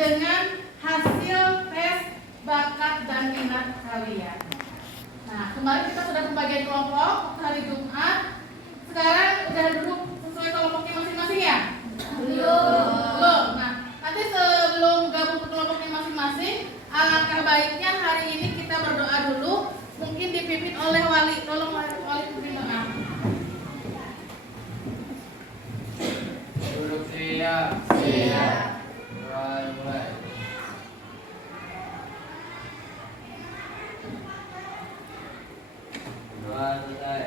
dengan hasil tes bakat dan minat kalian. Nah, kemarin kita sudah pembagian kelompok hari Jumat. Sekarang udah duduk sesuai kelompoknya masing-masing ya? Belum. Nah, nanti sebelum gabung ke kelompoknya masing-masing, alangkah baiknya hari ini kita berdoa dulu. Mungkin dipimpin oleh wali. Tolong wali pimpin doa. Duduk siap. Mulai. Doa selesai.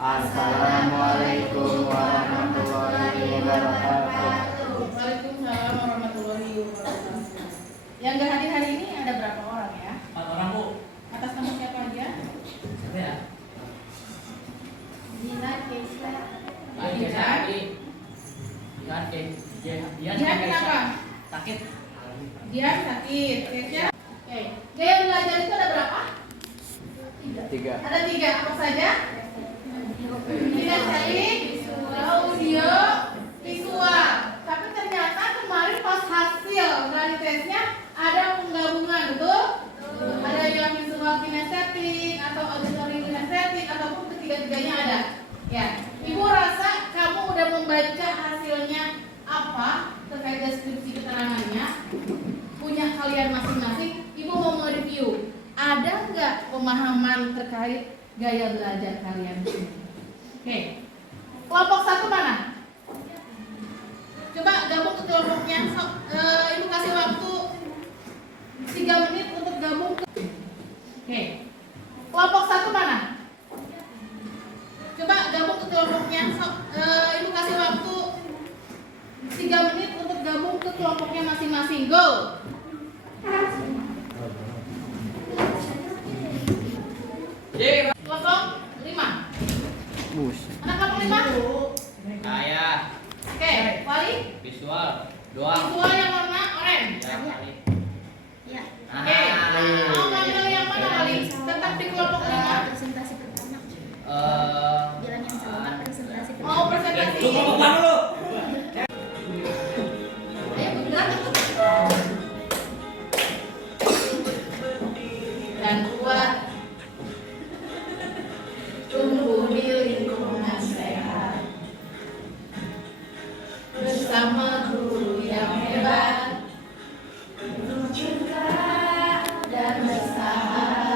Assalamualaikum warahmatullahi wabarakatuh. Waalaikumsalam warahmatullahi wabarakatuh. Yang gak hadir hari ini ada berapa orang ya? 4 orang, Bu. Atas nama siapa aja? Siapa ya? Dina, Keisha. Dian kenapa? sakit. Dia sakit. Keisha. Oke. Gaya belajar itu ada berapa? 3. Ada 3. Apa saja? Kinestetik, audio, visual. Tapi ternyata kemarin pas hasil dari tesnya ada penggabungan, betul? Ada yang visual kinestetik atau auditory kinestetik ataupun ketiga-tiganya ada. Ya, Ibu rasa kamu udah membaca hasilnya apa terkait deskripsi keterangannya, punya kalian masing-masing. Ibu mau mereview, ada nggak pemahaman terkait gaya belajar kalian? Oke, kelompok 1 mana? Coba gabung ke kelompoknya. Ibu kasih waktu 3 menit untuk gabung ke. Oke, kelompok 1 mana? Coba gabung ke kelompoknya. Ibu kasih waktu 3 menit untuk gabung ke kelompoknya masing-masing. Go. Kelompok 5. Anak kelompok 5? Saya Oke, Wali? visual doang. Visual yang warna oranye. Ya, kali. Iya. Oke. Mau ngambil yang mana, Wali? Tetap di kelompok 5. Presentasi pertama. Bilang yang sama presentasi pertama. Mau presentasi? Lu kelompok mana lu? Ayo bergerak. Dan kuat. Tumbuh di lingkungan sehat. Bersama guru yang hebat. Berjuka dan bersahabat.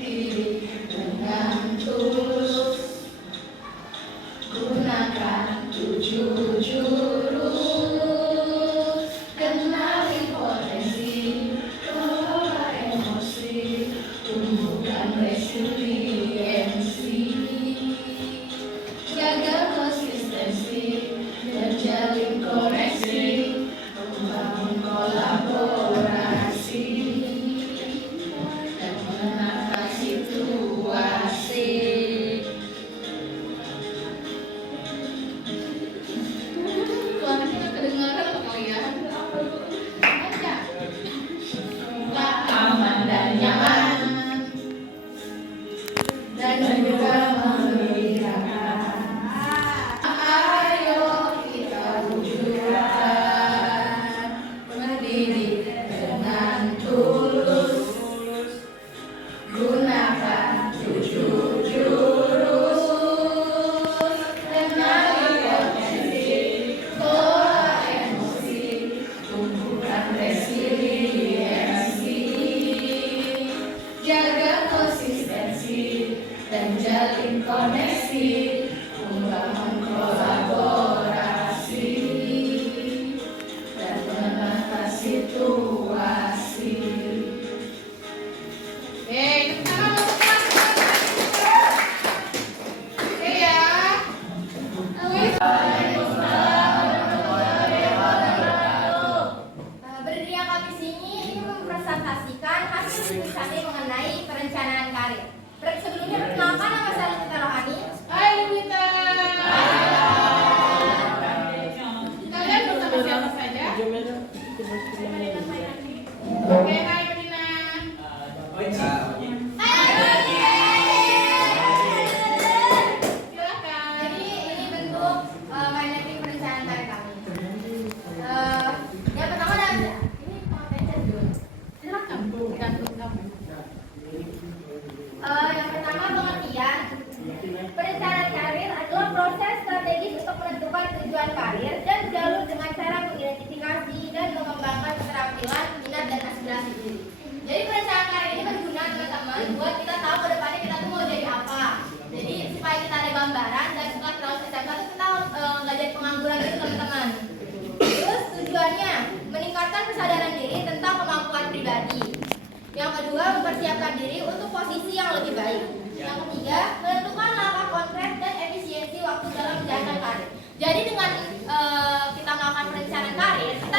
Dididik dengan tulus.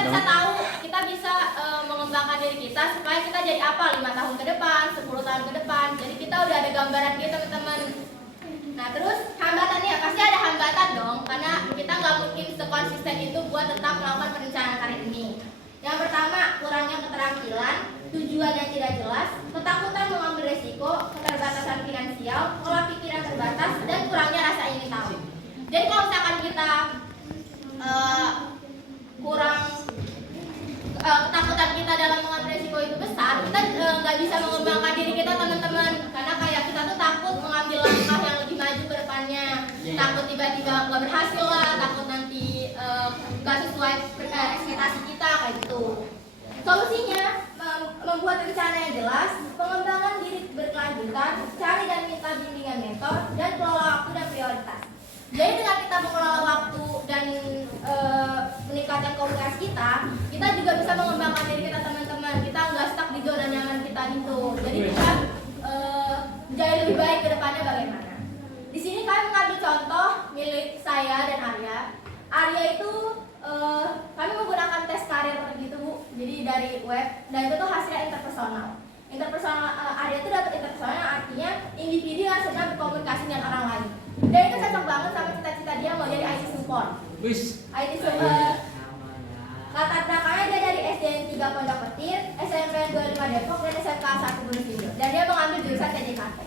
bisa tahu, kita bisa mengembangkan diri kita supaya kita jadi apa 5 tahun ke depan, 10 tahun ke depan. Jadi kita udah ada gambaran gitu teman-teman. Nah terus hambatannya pasti ada hambatan dong, karena kita nggak mungkin sekonsisten itu buat tetap melakukan perencanaan karir ini. Yang pertama, kurangnya keterampilan, tujuan yang tidak jelas, ketakutan mengambil resiko, keterbatasan finansial, pola pikir yang terbatas, dan kurangnya rasa ingin tahu. Jadi kalau misalkan kita kurang ketakutan kita dalam mengambil resiko itu besar, kita nggak bisa mengembangkan diri kita teman-teman, karena kayak kita tuh takut mengambil langkah yang lebih maju ke depannya, takut tiba-tiba nggak berhasil lah, takut nanti nggak sesuai ekspektasi kita kayak gitu. Solusinya membuat rencana yang jelas, pengembangan diri berkelanjutan, cari dan minta bimbingan mentor, dan kelola waktu dan prioritas. Jadi dengan kita mengelola waktu dan meningkatkan komunikasi kita juga bisa mengembangkan diri kita teman-teman. Kita nggak stuck di zona nyaman kita gitu. Jadi kita jadi lebih baik ke depannya bagaimana. Di sini kami mengambil contoh milik saya dan Arya. Arya itu kami menggunakan tes karir gitu Bu. Jadi dari web dan itu tuh hasilnya interpersonal. Interpersonal Arya itu dapat interpersonal artinya individu yang sedang berkomunikasi dengan orang lain. Dan itu cocok banget sama cita-cita dia mau jadi IT support. IT support. Latar belakangnya dia dari SDN 3 Pondok Petir, SMPN 25 Depok, dan SMK 1 Gunung Sindur. Dan dia mengambil jurusan TJKT.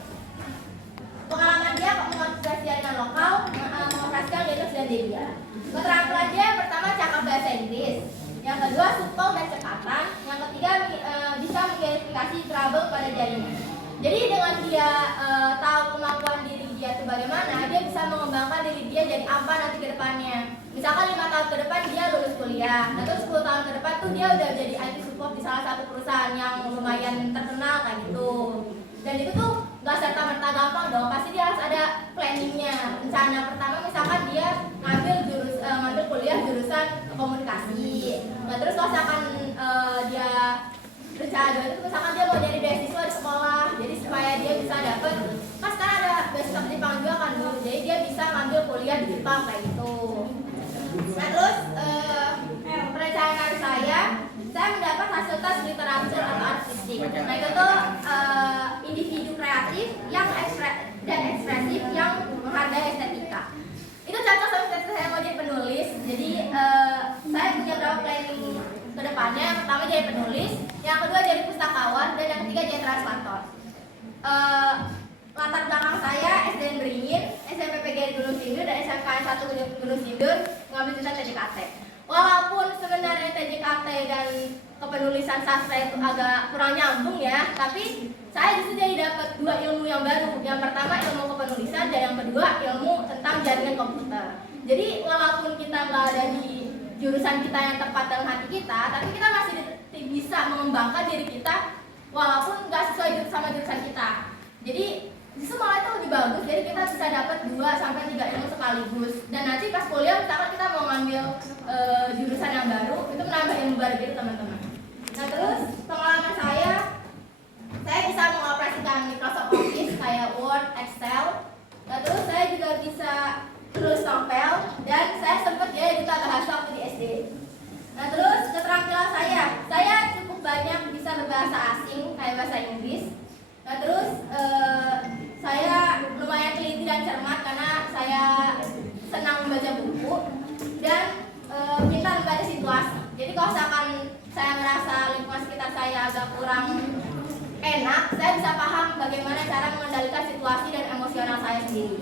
Pengalaman dia mengoperasikan jaringan lokal, mengoperasikan Linux dan Debian. Keterampilan dia yang pertama cakap bahasa Inggris, yang kedua supel dan cekatan, yang ketiga bisa mengverifikasi trouble pada jaringan. Jadi dengan dia tahu kemampuan diri dia itu bagaimana, dia bisa mengembangkan diri dia jadi apa nanti ke depannya. Misalkan 5 tahun ke depan dia lulus kuliah, atau 10 tahun ke depan tuh dia udah jadi IT support di salah satu perusahaan yang lumayan terkenal kayak gitu. Dan itu tuh gak serta-merta gampang dong, pasti dia harus ada planningnya. Rencana pertama misalkan dia ngambil kuliah jurusan komunikasi. Nah terus kalau misalkan dia rencana itu misalkan dia mau jadi beasiswa di sekolah, jadi supaya dia bisa dapet, kan sekarang ada beasiswa di Jepang juga kan Bu, jadi dia bisa ngambil kuliah di Jepang kayak gitu. Nah terus perencanaan karir saya mendapat hasil tes literatur atau artistik. Nah itu tuh individu kreatif yang dan ekspresif yang menghargai estetika. Itu cocok sama cita-cita saya mau jadi penulis. Jadi saya punya beberapa planning ke depannya. Yang pertama jadi penulis, yang kedua jadi pustakawan, dan yang ketiga jadi translator. Latar belakang saya SDN Beringin, SMP PGRI Gunung Sindur, dan SMK 1 Gunung Sindur mengambil jurusan TJKT. Walaupun sebenarnya TJKT dan kepenulisan sastra itu agak kurang nyambung ya, tapi saya justru jadi dapat 2 ilmu yang baru. Yang pertama ilmu kepenulisan, dan yang kedua ilmu tentang jaringan komputer. Jadi walaupun kita nggak ada di jurusan kita yang tepat dalam hati kita, tapi kita masih bisa mengembangkan diri kita walaupun nggak sesuai sama jurusan kita. Jadi justru malah itu lebih bagus, jadi kita bisa dapat 2-3 ilmu sekaligus. Dan nanti pas kuliah misalkan kita mau ngambil jurusan yang baru, itu menambah ilmu baru gitu teman-teman. Nah terus pengalaman saya bisa mengoperasikan Microsoft Office kayak Word, Excel. Nah terus saya juga bisa tulis novel, dan saya sempat jadi duta bahasa waktu di SD. Nah terus keterampilan saya cukup banyak bisa berbahasa asing kayak bahasa Inggris. Nah terus saya lumayan teliti dan cermat karena saya senang membaca buku dan pintar membaca situasi. Jadi kalau misalkan saya merasa lingkungan sekitar saya agak kurang enak, saya bisa paham bagaimana cara mengendalikan situasi dan emosional saya sendiri.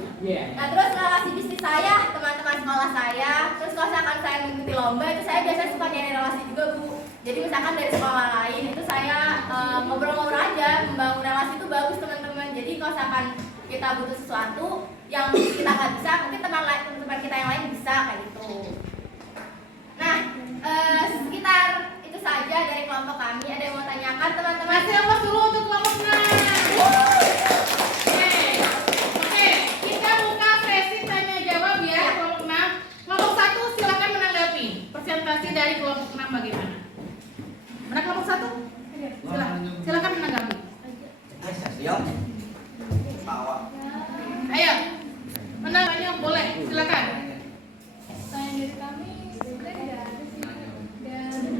Nah terus relasi bisnis saya, teman-teman sekolah saya, terus kalau misalkan saya mengikuti lomba, itu saya biasanya suka nyari relasi juga Bu. Jadi misalkan dari sekolah lain itu saya ngobrol-ngobrol aja, membangun relasi itu bagus teman-teman. Jadi kalau misalkan kita butuh sesuatu yang kita nggak bisa, mungkin teman kita yang lain bisa kayak gitu. Nah sekitar itu saja dari kelompok kami. Ada yang mau tanyakan teman-teman? Kasih aplaus dulu untuk kelompok 6. Oke, kita buka sesi tanya jawab ya kelompok 6. Kelompok 1 silakan menanggapi presentasi dari kelompok 6 bagaimana? Mana kelompok 1? Silakan menanggapi. Ayo, menanggapinya boleh, silakan. Tanya dari kami sebenarnya tidak ada sih, dan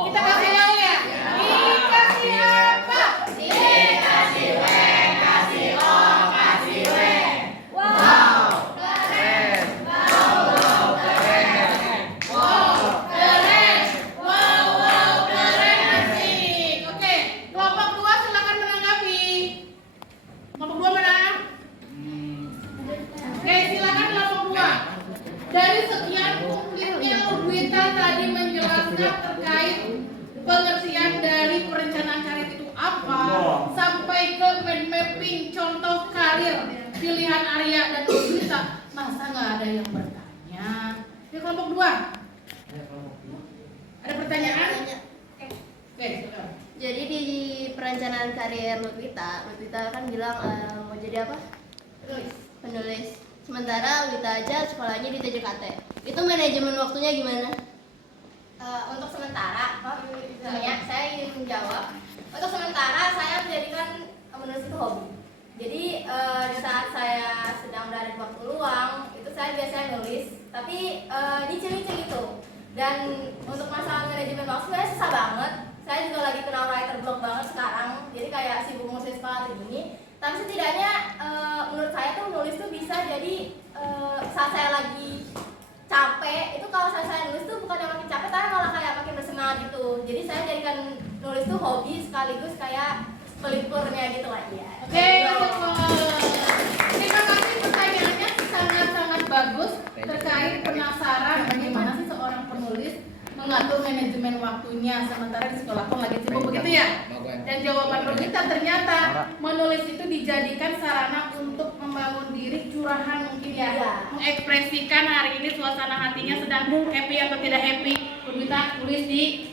Kita kasih tahu ya. Dikasih apa? Dikasih W, kasih O, kasih W. Wow, keren. Wow, keren. Wow, keren. Wow, keren asik. Oke, kelompok 2 silakan menanggapi. Kelompok 2 mana? Oke, silakan kelompok 2. Dari sekian komplitnya Nurwita tadi menjelaskan terkait pengertian dari perencanaan karir itu apa, sampai ke mind mapping contoh karir pilihan Arya dan Nurwita. Masa nggak ada yang bertanya? Di kelompok 2 ada pertanyaan? Oke, silakan. Jadi di perencanaan karir Lutwita kan bilang mau jadi apa? Penulis. Sementara Lutwita aja sekolahnya di TJKT. Itu manajemen waktunya gimana? Untuk sementara, saya ingin menjawab. Untuk sementara saya menjadikan menulis itu hobi. Jadi di saat saya sedang berada di waktu luang, itu saya biasanya nulis, tapi nyicil-nyicil gitu. Dan untuk masalah manajemen waktu sebenarnya susah banget. Saya juga lagi kena writer block banget sekarang. Jadi kayak sibuk ngurusin sekolah atau gini. Tapi setidaknya menurut saya tuh nulis tuh bisa jadi saat saya lagi capek, itu kalau saya nulis tuh bukan yang makin capek, tapi malah kayak makin bersemangat gitu. Jadi saya jadikan nulis tuh hobi sekaligus kayak pelipurnya gitu lah ya. Oke, terima kasih, pertanyaannya sangat-sangat bagus terkait penasaran bagaimana sih seorang penulis mengatur manajemen waktunya sementara di sekolah pun lagi sibuk, begitu ya? Dan jawaban Nurwita ternyata menulis itu dijadikan sarana untuk membangun diri, curahan mungkin ya, mengekspresikan hari ini suasana hatinya sedang happy atau tidak happy. Nurwita tulis di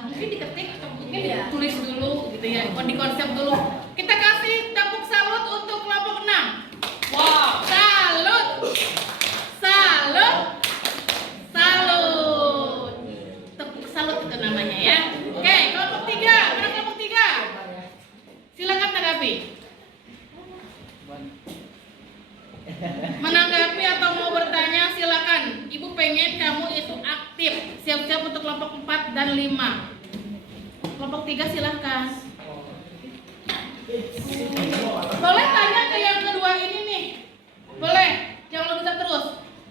mungkin diketik atau mungkin ditulis dulu gitu ya, di konsep dulu. Kita kasih tepuk salut untuk kelompok 6. Wow. Salut. Salut. Salut. Tepuk salut itu namanya ya. Oke, kelompok 3. Mana kelompok 3? Silakan tanggapi. Menanggapi atau mau bertanya silakan. Ibu pengen kamu itu aktif. Siap-siap untuk kelompok 4 dan 5. Kelompok 3 silakan. Boleh tanya ke yang kedua ini nih. Boleh. Jangan bisa terus.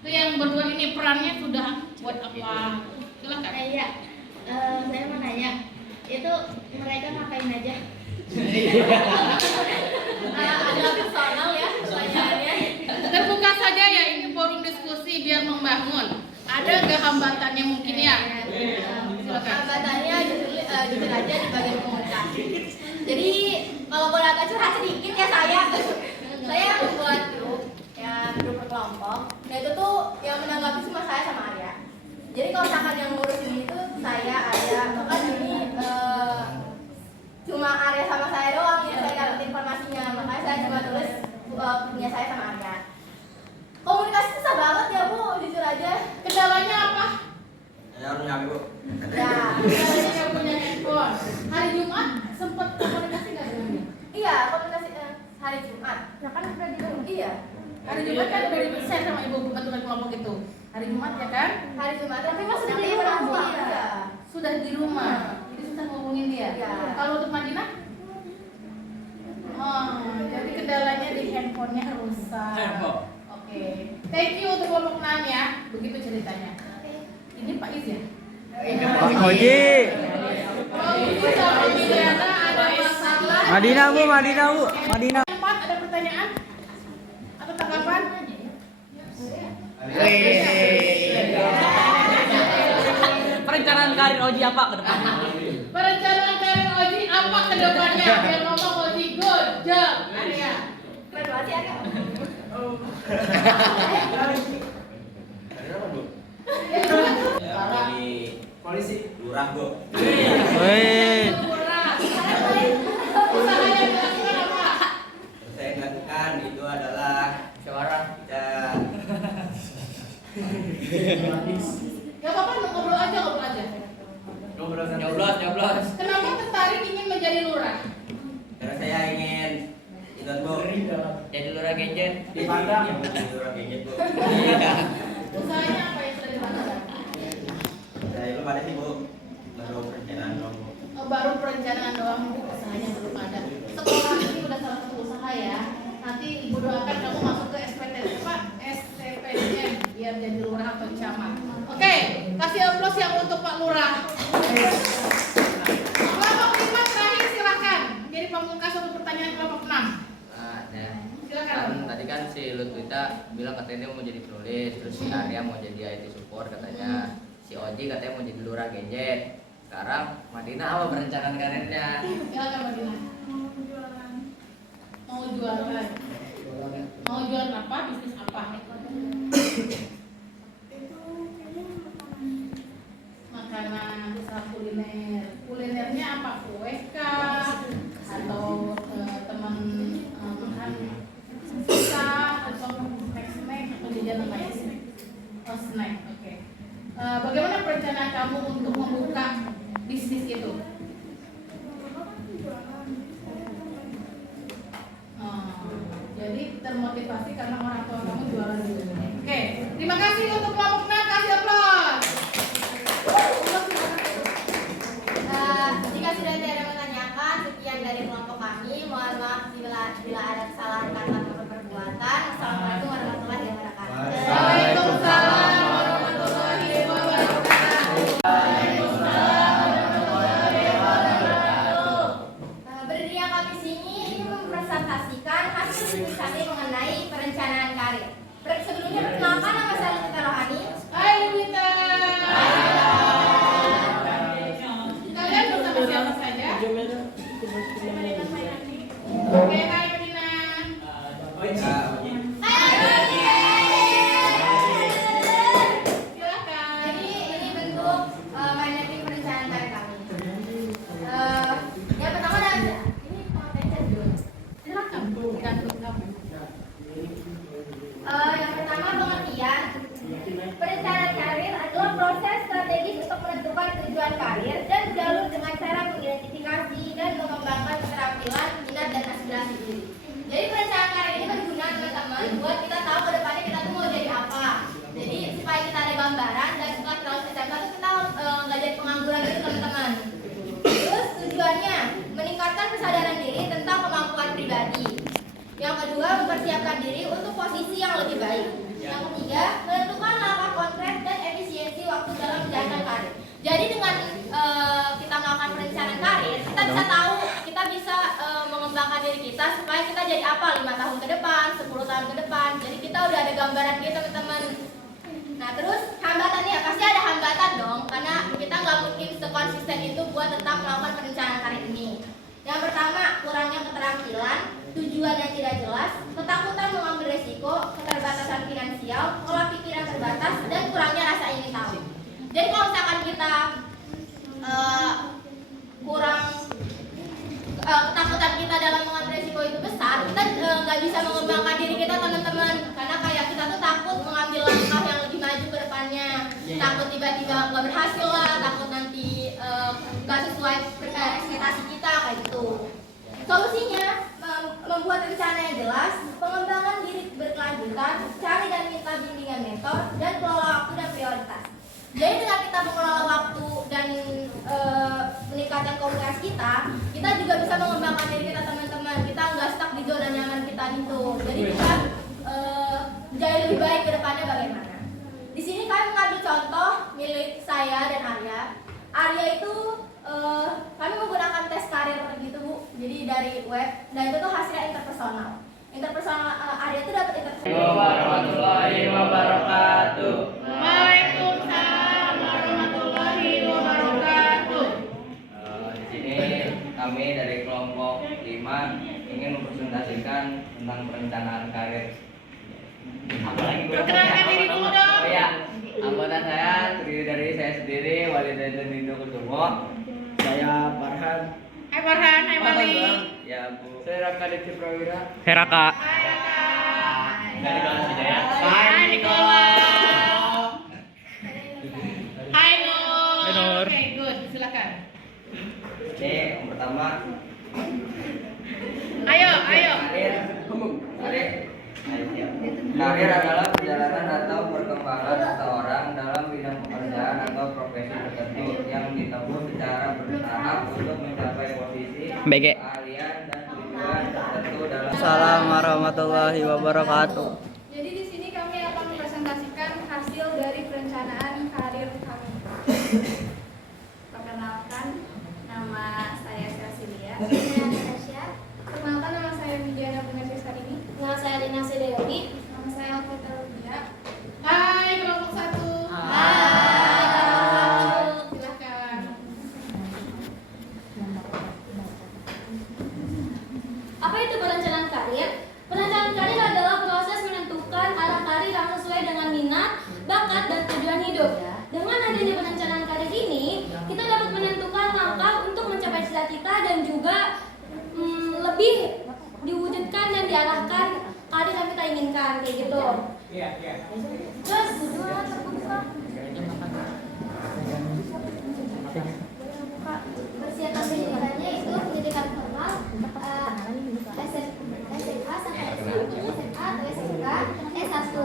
Ke yang berdua ini perannya sudah buat apa? Silakan. Iya. Saya mau nanya, itu mereka ngapain aja? Ada personal ya pertanyaannya. Terbuka saja ya, ini forum diskusi biar membangun. Ada nggak hambatannya mungkin ya? Silakan. Hambatannya jujur aja di bagian komunikasi. Jadi kalau boleh agak curhat sedikit ya saya membuat grup ya, grup berkelompok. Nah itu tuh yang menanggapi cuma saya sama Arya. Jadi kalau misalkan yang ngurusin itu saya ada, bahkan ini cuma Arya sama saya doang yang saya dapat informasinya. Makanya saya cuma tulis punya saya sama Arya. Komunikasi susah banget ya Bu, jujur aja. Kendalanya apa? Ya harus nyampe Bu. Ya, kendalanya nggak punya handphone. Hari Jumat sempat komunikasi nggak dengan dia? Iya, komunikasi hari Jumat. Ya kan udah di rumah. Iya. Hari Jumat kan udah di-share sama ibu pembentukan kelompok itu. Hari Jumat ya kan? Hari Jumat. Tapi mas sudah Nanti di rumah. pulang. Iya. Sudah di rumah. Jadi susah ngomongin dia. Iya. Kalau untuk Madinah? Oh, jadi kendalanya di handphonenya rusak. Handphone. Oke. Thank you untuk kelompok 6 ya. Begitu ceritanya. Ini Pak Iz ya? Pak Koji. Oh, ini sama Miliana ada masalah. Madinah Bu, Madinah Bu, Madinah. 4 ada pertanyaan? Atau tanggapan? Perencanaan karir Oji apa ke depannya? Perencanaan karir Oji apa ke depannya? Biar ngomong Oji good job. Arya. Keren banget ya Kak. Ya jadi polisi lurah Bu. Wih. Kurang. Usaha yang dilakukan apa? Terus saya yang lakukan itu adalah Suara. kita Gak apa-apa, ngobrol aja. Nyoblos. Kenapa tertarik ingin menjadi lurah? karena saya ingin itu Bu. Jadi lurah gadget. Dipandang jadi lurah gadget Bu. Usahanya apa yang sudah dilakukan? Saya belum ada sih Bu. baru perencanaan dong Bu. Baru perencanaan doang, usahanya belum ada. Sekolah ini udah salah satu usaha ya. Nanti ibu doakan kamu masuk ke STPDN biar jadi lurah atau camat. Oke, kasih aplaus yang untuk Pak Lurah. Kelompok 5 terakhir silakan. Jadi pamungkas untuk pertanyaan kelompok 6. Ada. Silakan. Kan tadi kan si Lutwita bilang katanya dia mau jadi penulis, terus si Arya mau jadi IT support katanya. Si Oji katanya mau jadi lurah gadget. Sekarang Madina apa perencanaan karirnya? Silakan Madina. Mau jualan. Mau jualan apa? Bisnis apa? Makanan, usaha kuliner. Kulinernya apa? Kue kah? Atau teman makan sisa atau snack atau jajanan lain? Oh, snack. Oke. Bagaimana perencanaan kamu untuk membuka bisnis itu? Jadi termotivasi karena orang tua kamu jualan dulu. Oke, terima kasih untuk kelompok 6, kasih aplaus. Jika sudah tidak ada menanyakan, sekian dari kelompok kami. Mohon maaf bila ada kesalahan kata atau perbuatan. Assalamualaikum warahmatullahi wabarakatuh. Waalaikumsalam warahmatullahi wabarakatuh. Berdirinya kami sini ini mempresentasikan hasil diskusi kami mengenai perencanaan karir. Sebelumnya perkenalkan, nama saya Lutwita Rohani. Hai Lutwita. Kalian bersama siapa saja? Oke, hai Madina. Silakan. Jadi ini bentuk mapping perencanaan karir kami. Yang pertama adalah ini pengajian dulu. Silakan, gantung kamu. Yang pertama pengertian perencanaan karir adalah proses strategis untuk menentukan tujuan karir dan jalur dengan cara mengidentifikasi dan mengembangkan keterampilan, minat dan aspirasi diri. Jadi perencanaan karir ini berguna teman-teman buat kita tahu ke depannya kita tuh mau jadi apa. Jadi supaya kita ada gambaran dan setelah kita lulus SMK tuh kita nggak jadi pengangguran gitu teman-teman. Terus tujuannya meningkatkan kesadaran diri tentang kemampuan pribadi. Yang kedua, mempersiapkan diri untuk posisi yang lebih baik. Yang ketiga, menentukan langkah konkret dan efisiensi waktu dalam menjalankan karir. Jadi dengan kita melakukan perencanaan karir, kita bisa tahu, kita bisa mengembangkan diri kita supaya kita jadi apa 5 tahun ke depan, 10 tahun ke depan. Jadi kita udah ada gambaran gitu teman-teman. Nah terus hambatannya pasti ada hambatan dong, karena kita nggak mungkin sekonsisten itu buat tetap melakukan perencanaan karir ini. Yang pertama, kurangnya keterampilan, tujuan yang tidak jelas, ketakutan mengambil resiko, keterbatasan finansial, pola pikir yang terbatas, dan kurangnya rasa ingin tahu. Jadi kalau misalkan kita kurang ketakutan kita dalam mengambil resiko itu besar, kita nggak bisa mengembangkan diri kita teman-teman, karena kayak kita tuh takut mengambil langkah yang lebih maju ke depannya, takut tiba-tiba nggak berhasil lah, takut nanti nggak sesuai ekspektasi kita kayak gitu. Solusinya membuat rencana yang jelas, pengembangan diri berkelanjutan, cari dan minta bimbingan mentor, dan kelola waktu dan prioritas. Jadi dengan kita mengelola waktu dan meningkatkan komunikasi kita juga bisa mengembangkan diri kita teman-teman. Kita nggak stuck di zona nyaman kita gitu. Jadi kita jauh lebih baik ke depannya bagaimana. Di sini kami mengambil contoh milik saya dan Arya. Arya itu kami menggunakan tes karir gitu Bu. Jadi dari web dan itu tuh hasilnya interpersonal. Arya itu dapat interpersonal. Warahmatullahi wabarakatuh. Waalaikumsalam warahmatullahi wabarakatuh. Di sini kami dari kelompok 5 ingin mempresentasikan tentang perencanaan karir. Apalagi Perkenalkan diri dulu dong. Oh ya, anggota saya terdiri dari saya sendiri, Walid dan Nindo Kusumo. Saya Farhan. Hai Farhan, hai Wali. Ya Bu. Saya Raka Diki Prawira. Heraka. Dari kelas Hidayat. Hai Nicola. Hai Nur. Hai, Nur. Oke, good. Silakan. Oke, yang pertama Ayo. karir adalah perjalanan atau perkembangan seseorang dalam bidang pekerjaan atau profesi tertentu yang ditempuh secara untuk mencapai posisi BG. keahlian dan tujuan tertentu dalam Assalamualaikum warahmatullahi wabarakatuh. Jadi di sini kami akan mempresentasikan hasil dari perencanaan karir kami. Perkenalkan, nama saya Cecilia. Saya Natasha. Perkenalkan, nama saya Widiana Bunga Sarini. Nama saya Lina Sedewi. Nama saya Alfita Ludia. Hai kelompok 1. Hai. Silakan. Apa itu perencanaan karir? Perencanaan karir adalah proses menentukan arah karir yang sesuai dengan minat, bakat, dan tujuan hidup. Dengan adanya perencanaan karir ini, kita dapat menentukan langkah untuk mencapai cita-cita dan juga lebih diwujudkan dan diarahkan karir yang kita inginkan, kayak gitu. Terus persiapan pendidikannya itu pendidikan formal, SMA sampai SMA atau SMK, S1,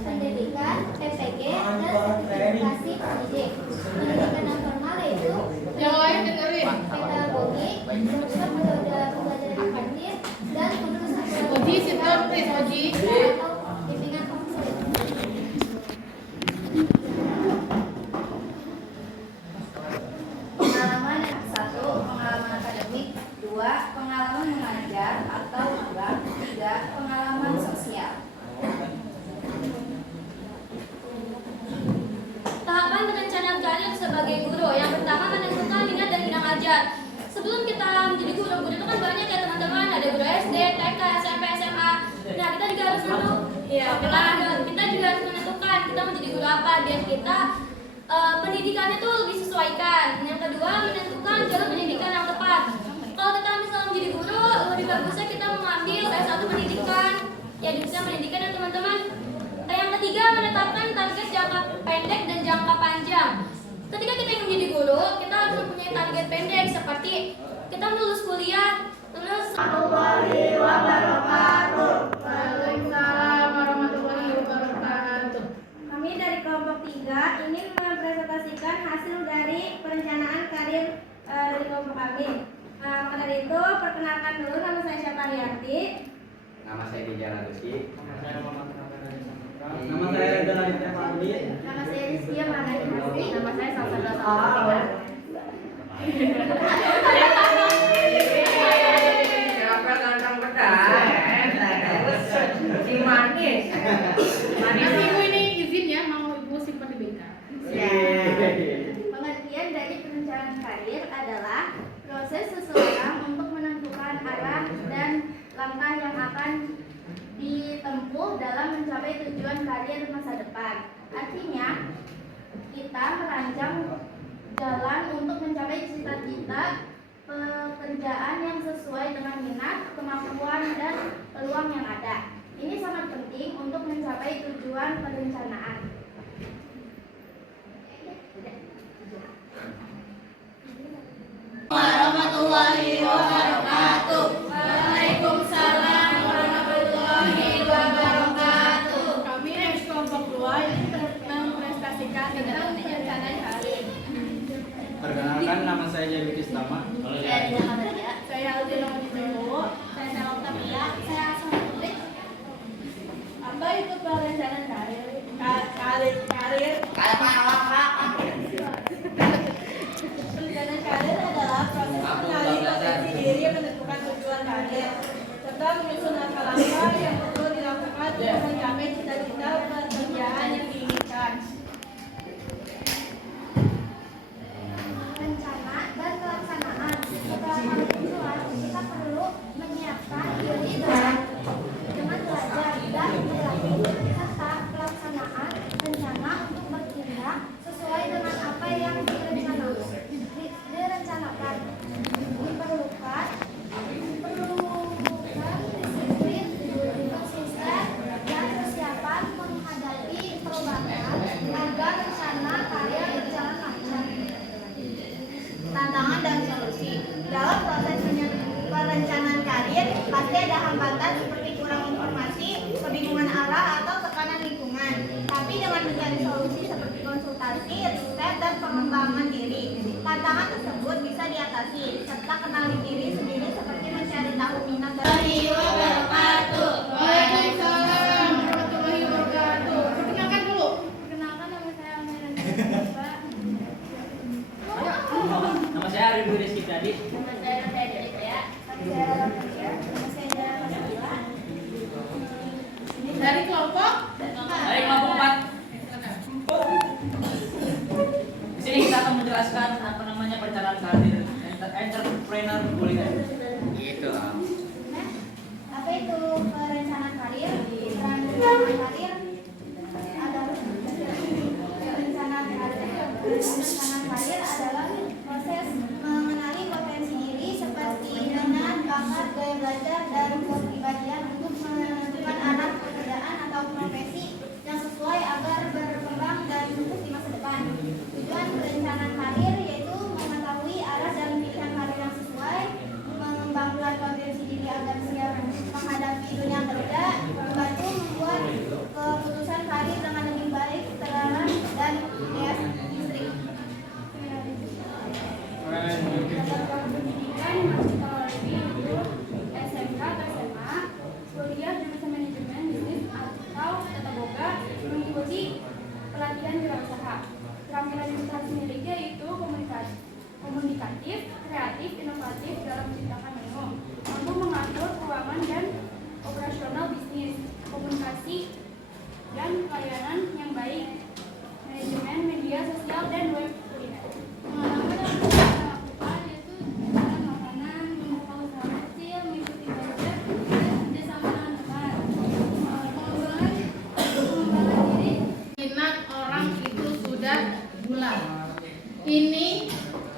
pendidikan, PPG, dan sertifikasi pendidik. Pendidikan non formal itu Yang lain dengerin. pedagogi, kursus pembelajaran akademik, dan kursus Oji, sit down please, Oji. atau bimbingan konseling. Pengalaman 1. Pengalaman akademik. 2. Pengalaman mengajar atau magang. 3. Pengalaman sosial. Tahapan perencanaan karir sebagai guru. Yang pertama, menentukan minat dan bidang ajar. Sebelum kita menjadi guru itu kan banyak ya teman-teman. Ada guru SD, TK, SMP, SMA. Nah, kita juga harus kita juga harus menentukan kita mau jadi guru apa biar kita pendidikannya tuh lebih sesuaikan. Yang kedua, menentukan jalur pendidikan yang tepat. Kalau kita misalnya menjadi guru, lebih bagusnya kita mengambil S1 pendidikan. Ya, jurusan pendidikan ya teman-teman. Yang ketiga, menetapkan target jangka pendek dan jangka panjang. Ketika kita ingin menjadi guru, kita harus mempunyai target pendek seperti kita lulus kuliah, terus Waalaikumsalam warahmatullahi wabarakatuh. Kami dari kelompok 3 ingin mempresentasikan hasil dari perencanaan karir dari kelompok kami. Maka dari itu, perkenalkan dulu, nama saya Syafariati. Nama saya Dijana Gusti. Nama saya Reza Laditya Fahmi. Nama saya Rizkia Manai Hasti. Nama saya Salsabila Salsabila. Siapa tantang pedang? Si manis. Mas Ibu ini izin ya, mau Ibu simpan di BK. Pengertian dari perencanaan karir adalah proses seseorang untuk menentukan arah dan langkah yang akan ditempuh dalam mencapai tujuan karir masa depan. Artinya, kita merancang jalan untuk mencapai cita-cita pekerjaan yang sesuai dengan minat, kemampuan, dan peluang yang ada. Ini sangat penting untuk mencapai tujuan perencanaan. warahmatullahi wabarakatuh. Waalaikumsalam warahmatullahi wabarakatuh. Kami dari kelompok 2 ingin mempresentasikan tentang perencanaan karir. Perkenalkan, nama saya Jayudi Istama. Saya Aldina Madibowo. Saya Salom Tamia. Saya Asam Putri. Apa itu perencanaan karir? Perencanaan karir adalah proses mengenali potensi diri, menentukan tujuan karir, serta menyusun langkah-langkah yang perlu dilakukan untuk mencapai cita-cita pekerjaan yang diinginkan. Rencana dan pelaksanaan. Setelah hal itu kita perlu menyiapkan diri dengan belajar dan berlatih serta pelaksanaan rencana untuk bertindak sesuai dengan apa yang direncanakan. Diperlukan disiplin, konsisten, dan persiapan menghadapi perubahan agar rencana karya berjalan lancar. Tantangan dan solusi. Dalam proses perencanaan karir, pasti ada hambatan seperti kurang informasi, kebingungan arah, atau tekanan lingkungan. Tapi dengan mencari solusi seperti konsultasi, riset, dan pengembangan diri, tantangan tersebut bisa diatasi. Ibu Rizky tadi. Nama saya Fredrik ya. Nama saya Lala Maria. Nama saya Jara Masila. Dari kelompok Baik, kelompok 4. Di sini kita akan menjelaskan apa namanya perencanaan karir entrepreneur kuliner. Gitu. Apa itu perencanaan karir? Perencanaan karir adalah perencanaan karir adalah proses mengenali potensi diri seperti minat, bakat, gaya belajar, dan kepribadian untuk menentukan arah pekerjaan atau profesi yang sesuai agar berkembang dan sukses di masa depan. Tujuan perencanaan karir yaitu mengetahui arah dan pilihan karir yang sesuai, mengembangkan potensi diri agar siap menghadapi dunia kerja, membantu membuat keputusan karir dengan lebih baik, terarah, dan realistis. Pendidikan masih teknologi itu SMK atau SMA, kuliah jurusan manajemen bisnis atau tata boga, mengikuti pelatihan wirausaha. Keterampilan yang harus dimiliki yaitu komunikatif, kreatif, inovatif dalam menciptakan menu, mampu mengatur keuangan dan operasional bisnis, komunikasi dan pelayanan yang baik, manajemen media sosial dan web kuliner. Pengalaman yang bisa kita lakukan yaitu jualan makanan, membuka usaha kecil, mengikuti belajar, dan kerjasama dengan teman. Pengembangan diri. minat orang itu sudah bulat. Ini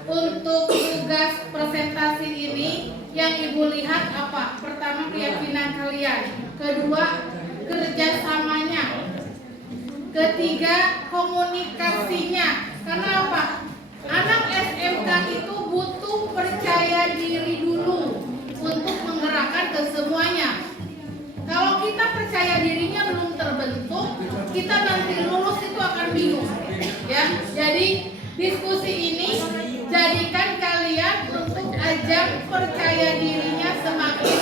untuk tugas presentasi ini yang Ibu lihat apa? Pertama, keyakinan kalian. Kedua, kerjasamanya. Ketiga, komunikasinya. Karena apa? Anak SMK itu butuh percaya diri dulu untuk menggerakkan ke semuanya. Kalau kita percaya dirinya belum terbentuk, kita nanti lulus itu akan bingung. Ya, jadi diskusi ini jadikan kalian untuk ajang percaya dirinya semakin